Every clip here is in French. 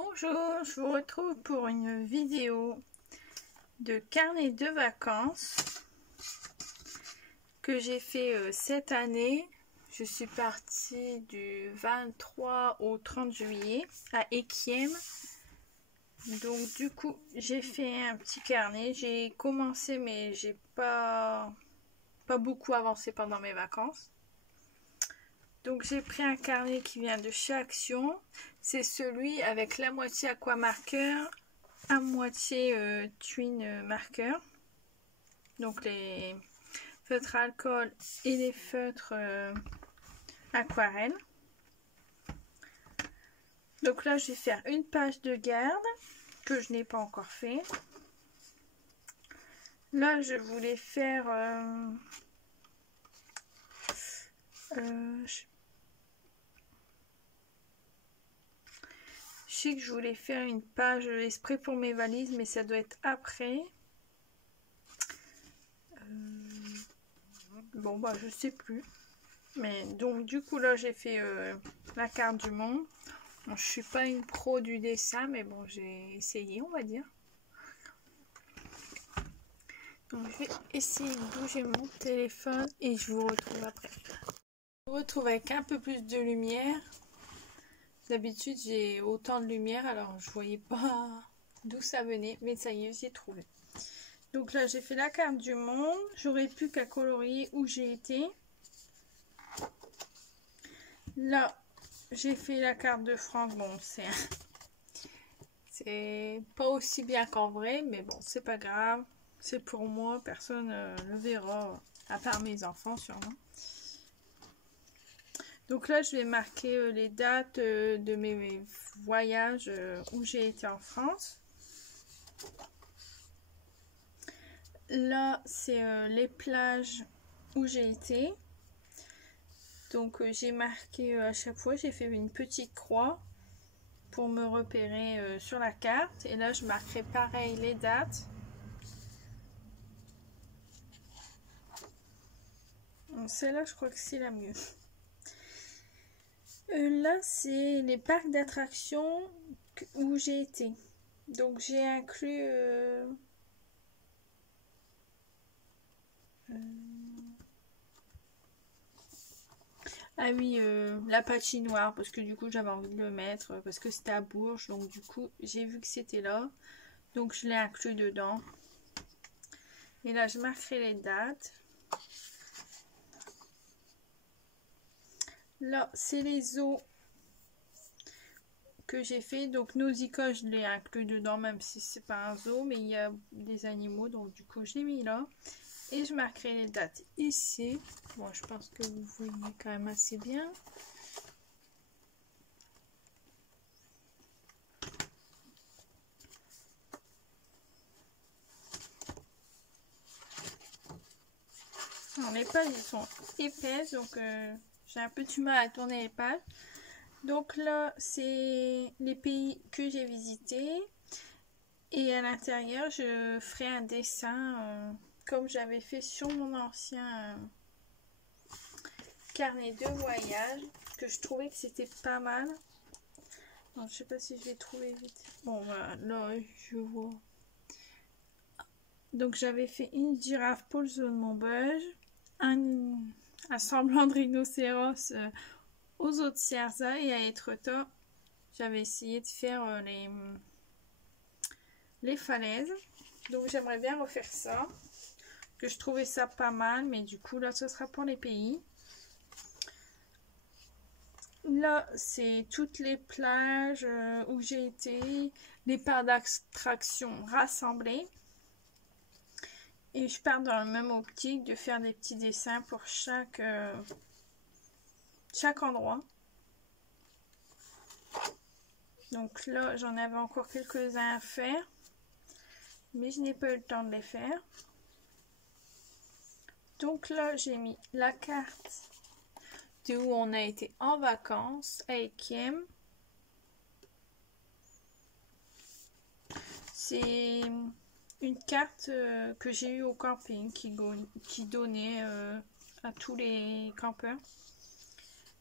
Bonjour, je vous retrouve pour une vidéo de carnet de vacances que j'ai fait cette année. Je suis partie du 23 au 30 juillet à Ekiem. Donc du coup, j'ai fait un petit carnet. J'ai commencé mais j'ai pas beaucoup avancé pendant mes vacances. Donc j'ai pris un carnet qui vient de chez Action. C'est celui avec la moitié aqua marqueur, à moitié twin marqueur. Donc les feutres alcool et les feutres aquarelle. Donc là je vais faire une page de garde que je n'ai pas encore fait. Là je voulais faire je sais que je voulais faire une page esprit pour mes valises, mais ça doit être après. Bon, bah, je sais plus. Mais donc, du coup, là, j'ai fait la carte du monde. Bon, je suis pas une pro du dessin, mais bon, j'ai essayé, on va dire. Donc, je vais essayer de bouger mon téléphone et je vous retrouve après. Je vous retrouve avec un peu plus de lumière. D'habitude, j'ai autant de lumière, alors je voyais pas d'où ça venait, mais ça y est, j'ai trouvé. Donc là, j'ai fait la carte du monde. J'aurais plus qu'à colorier où j'ai été. Là, j'ai fait la carte de France. Bon, c'est pas aussi bien qu'en vrai, mais bon, c'est pas grave. C'est pour moi, personne le verra, à part mes enfants sûrement. Donc là, je vais marquer les dates de mes voyages où j'ai été en France. Là, c'est les plages où j'ai été. Donc j'ai marqué à chaque fois, j'ai fait une petite croix pour me repérer sur la carte. Et là, je marquerai pareil les dates. Celle-là, je crois que c'est la mieux. Là, c'est les parcs d'attractions où j'ai été. Donc j'ai inclus... ah oui, la patinoire, parce que du coup j'avais envie de le mettre, parce que c'était à Bourges, donc du coup j'ai vu que c'était là, donc je l'ai inclus dedans. Et là je marquerai les dates. Là c'est les eaux que j'ai fait, donc Nausicaa je l'ai inclus dedans, même si c'est pas un zoo, mais il y a des animaux, donc du coup je l'ai mis là. Et je marquerai les dates ici. Bon, je pense que vous voyez quand même assez bien. Alors, les pages ils sont épaisses, donc j'ai un peu du mal à tourner les pages. Donc là, c'est les pays que j'ai visités. Et à l'intérieur, je ferai un dessin comme j'avais fait sur mon ancien carnet de voyage, que je trouvais que c'était pas mal. Non, je sais pas si je vais trouver vite. Bon, voilà, là, je vois. Donc, j'avais fait une girafe pour le zoo de Maubeuge, un semblant de rhinocéros aux zoo de Sierza, et à Étretat, j'avais essayé de faire les falaises. Donc, j'aimerais bien refaire ça, que je trouvais ça pas mal, mais du coup, là, ce sera pour les pays. Là, c'est toutes les plages où j'ai été, les parcs d'attraction rassemblés. Et je pars dans le même optique de faire des petits dessins pour chaque endroit. Donc là, j'en avais encore quelques-uns à faire, mais je n'ai pas eu le temps de les faire. Donc là, j'ai mis la carte de où on a été en vacances à Ekiem. C'est une carte que j'ai eue au camping qui donnait à tous les campeurs.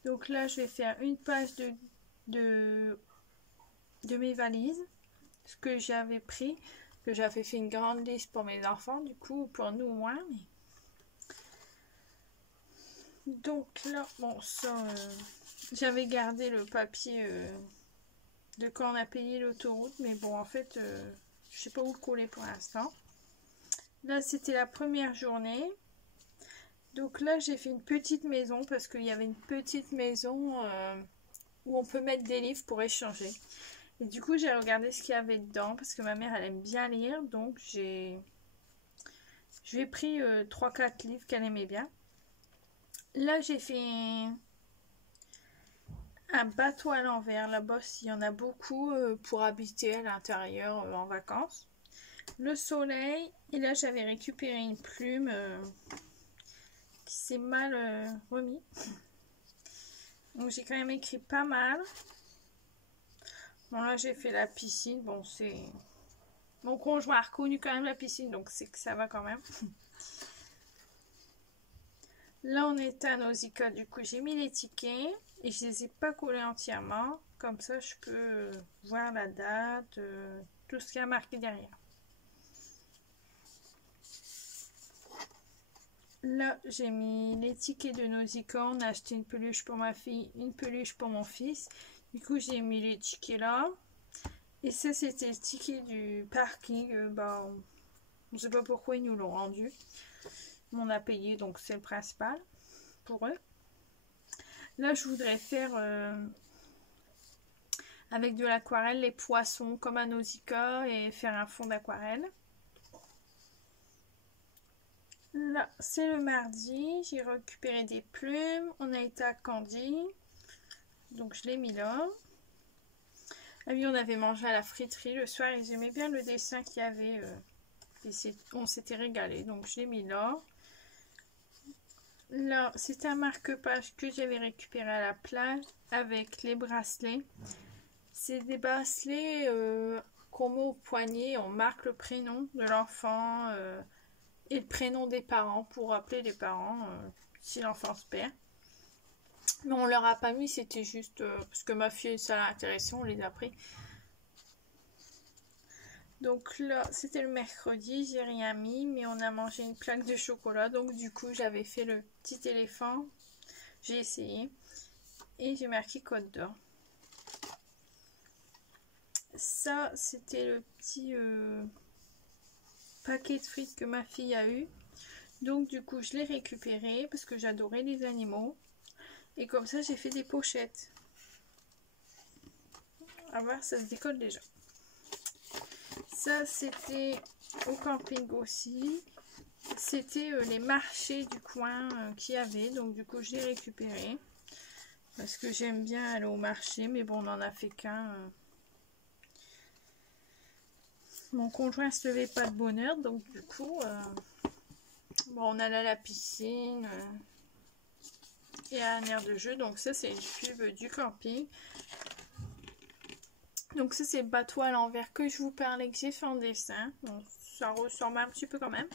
Donc là, je vais faire une page de mes valises, ce que j'avais pris, que j'avais fait une grande liste pour mes enfants, du coup pour nous moins. Mais... Donc là, bon ça, j'avais gardé le papier de quand on a payé l'autoroute, mais bon en fait, je sais pas où le coller pour l'instant. Là c'était la première journée. Donc là j'ai fait une petite maison parce qu'il y avait une petite maison où on peut mettre des livres pour échanger. Et du coup j'ai regardé ce qu'il y avait dedans parce que ma mère elle aime bien lire, donc je lui ai pris 3-4 livres qu'elle aimait bien. Là j'ai fait un bateau à l'envers. Là-bas il y en a beaucoup pour habiter à l'intérieur en vacances. Le soleil, et là j'avais récupéré une plume qui s'est mal remis. Donc j'ai quand même écrit pas mal. Bon là j'ai fait la piscine. Bon c'est... Mon conjoint a reconnu quand même la piscine, donc c'est que ça va quand même. Là on est à Nausicaa, du coup j'ai mis les tickets et je les ai pas collés entièrement. Comme ça je peux voir la date, tout ce qui a marqué derrière. Là j'ai mis les tickets de Nausicaa. On a acheté une peluche pour ma fille, une peluche pour mon fils. Du coup j'ai mis les tickets là. Et ça c'était le ticket du parking. On ne sait pas pourquoi ils nous l'ont rendu. On a payé, donc c'est le principal pour eux. Là je voudrais faire avec de l'aquarelle les poissons comme à Nausicaa et faire un fond d'aquarelle. Là c'est le mardi, j'ai récupéré des plumes. On a été à Candy, donc je l'ai mis là. Ah oui, on avait mangé à la friterie le soir et j'aimais bien le dessin qu'il y avait. On s'était régalé, donc je l'ai mis là. Là, c'est un marque-page que j'avais récupéré à la plage avec les bracelets. C'est des bracelets qu'on met au poignet. On marque le prénom de l'enfant et le prénom des parents pour appeler les parents si l'enfant se perd. Mais on leur a pas mis, c'était juste parce que ma fille, ça l'a intéressé, on les a pris. Donc là, c'était le mercredi, j'ai rien mis, mais on a mangé une plaque de chocolat. Donc du coup, j'avais fait le petit éléphant. J'ai essayé. Et j'ai marqué Côte d'Or. Ça, c'était le petit paquet de frites que ma fille a eu. Donc du coup, je l'ai récupéré parce que j'adorais les animaux. Et comme ça, j'ai fait des pochettes. À voir, ça se décolle déjà. Ça, c'était au camping aussi. C'était les marchés du coin qu'il y avait. Donc, du coup, je l'ai récupéré. Parce que j'aime bien aller au marché. Mais bon, on n'en a fait qu'un. Mon conjoint se levait pas de bonne heure. Donc, du coup, bon, on allait à la piscine. Et à un aire de jeu. Donc, ça, c'est une pub du camping. Donc ça c'est le bateau à l'envers que je vous parlais, que j'ai fait en dessin. Bon, ça ressemble un petit peu quand même.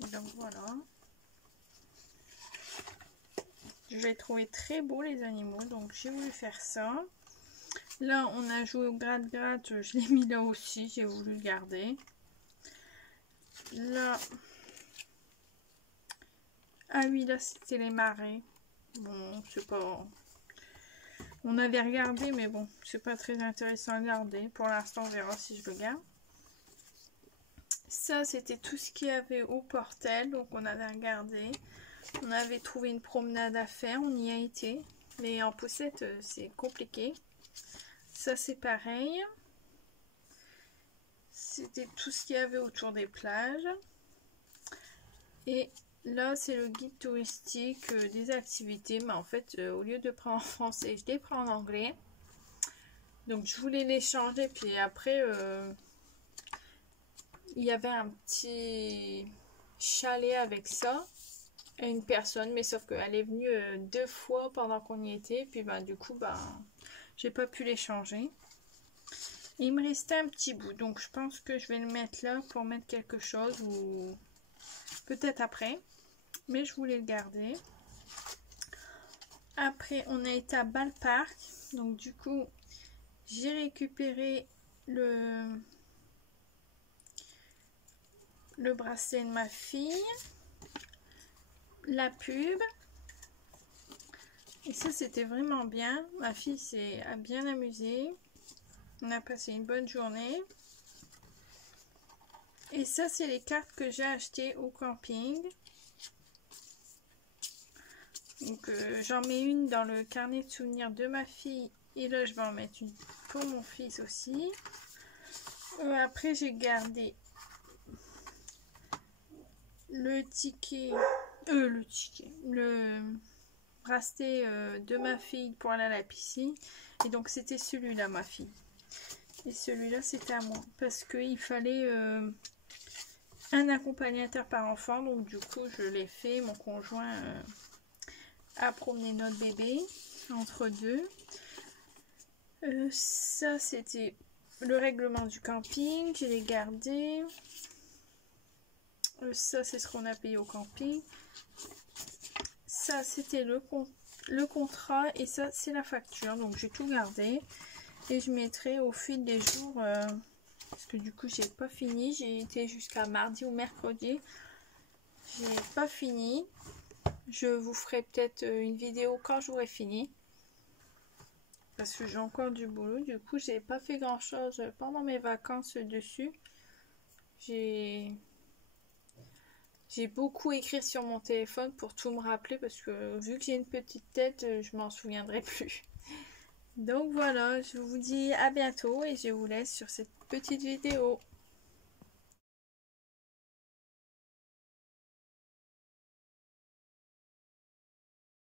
Donc voilà. Je l'ai trouvé très beau les animaux, donc j'ai voulu faire ça. Là on a joué au gratte-gratte, je l'ai mis là aussi, j'ai voulu le garder. Là, ah oui là c'était les marées. Bon c'est pas... On avait regardé, mais bon, c'est pas très intéressant à garder. Pour l'instant, on verra si je le garde. Ça, c'était tout ce qu'il y avait au Portel. Donc, on avait regardé. On avait trouvé une promenade à faire. On y a été. Mais en poussette, c'est compliqué. Ça, c'est pareil. C'était tout ce qu'il y avait autour des plages. Et là, c'est le guide touristique des activités. Mais en fait, au lieu de prendre en français, je les prends en anglais. Donc, je voulais les changer. Puis après, il y avait un petit chalet avec ça. Et une personne. Mais sauf qu'elle est venue 2 fois pendant qu'on y était. Puis, du coup, j'ai pas pu les changer. Et il me restait un petit bout. Donc, je pense que je vais le mettre là pour mettre quelque chose. Ou peut-être après. Mais je voulais le garder. Après, on a été à Ballpark. Donc du coup, j'ai récupéré le bracelet de ma fille, la pub. Et ça, c'était vraiment bien. Ma fille a bien amusée. On a passé une bonne journée. Et ça, c'est les cartes que j'ai achetées au camping. Donc, j'en mets une dans le carnet de souvenirs de ma fille. Et là, je vais en mettre une pour mon fils aussi. Après, j'ai gardé le bracelet de ma fille pour aller à la piscine. Et donc, c'était celui-là, ma fille. Et celui-là, c'était à moi. Parce qu'il fallait un accompagnateur par enfant. Donc, du coup, je l'ai fait. Mon conjoint a promené notre bébé entre deux. Ça, c'était le règlement du camping. Je l'ai gardé. Ça, c'est ce qu'on a payé au camping. Ça, c'était le contrat. Et ça, c'est la facture. Donc, j'ai tout gardé. Et je mettrai au fil des jours. Parce que du coup, j'ai pas fini. J'ai été jusqu'à mardi ou mercredi. J'ai pas fini. Je vous ferai peut-être une vidéo quand j'aurai fini. Parce que j'ai encore du boulot. Du coup, j'ai pas fait grand chose pendant mes vacances dessus. J'ai beaucoup écrit sur mon téléphone pour tout me rappeler. Parce que vu que j'ai une petite tête, je m'en souviendrai plus. Donc voilà, je vous dis à bientôt et je vous laisse sur cette petite vidéo.